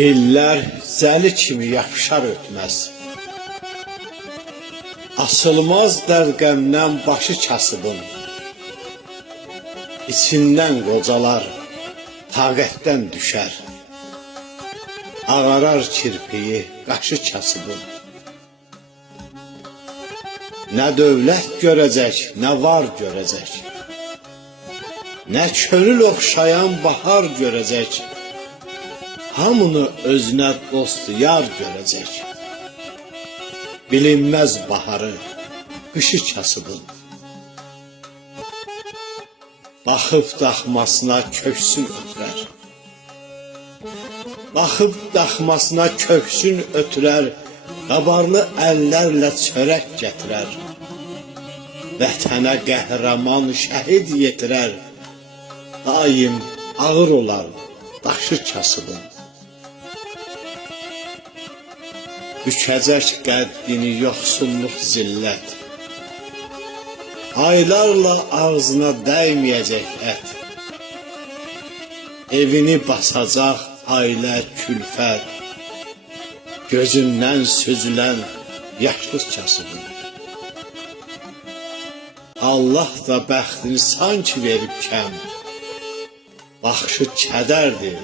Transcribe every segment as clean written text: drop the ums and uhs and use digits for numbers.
İllər zəli kimi yapışar ötməz. Asılmaz dərqəmdən başı kasıbın. İçindən qocalar taqətdən düşər. Ağarar kirpiyi qaşı kasıbın. Nə dövlət görəcək, nə var görəcək. Nə çölül oxşayan bahar görəcək. Hamını özünə dost yar görəcək. Bilinməz baharı, qışı kasıbın. Baxıb daxmasına köksün ötürər. Baxıb daxmasına köksün ötürər. Qabarlı əllərlə çörək gətirər. Vətənə qəhrəman şəhid yetirər. Daim ağır olar daşı kasıbın. Bükəcək qəddini yoxsulluq zillət. Aylarla ağzına dəyməyəcək ət. Evini basacaq ailə külfət. Gözündən süzülən yaşlı kasıbın. Allah da bəxtini sanki verib kəm. Baxışı kədərdir,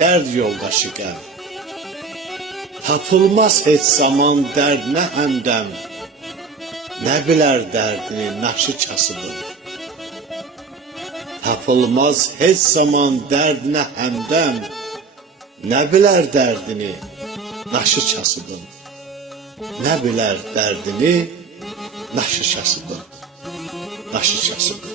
dərd yoldaşı qəm. Tapılmaz heç zaman dərdinə həmdəm. Nə bilər dərdini naşı kasıbın. Tapılmaz heç zaman dərdinə həmdəm. Nə bilər dərdini naşı kasıbın. Nə bilər dərdini naşı kasıbın. Naşı kasıbın.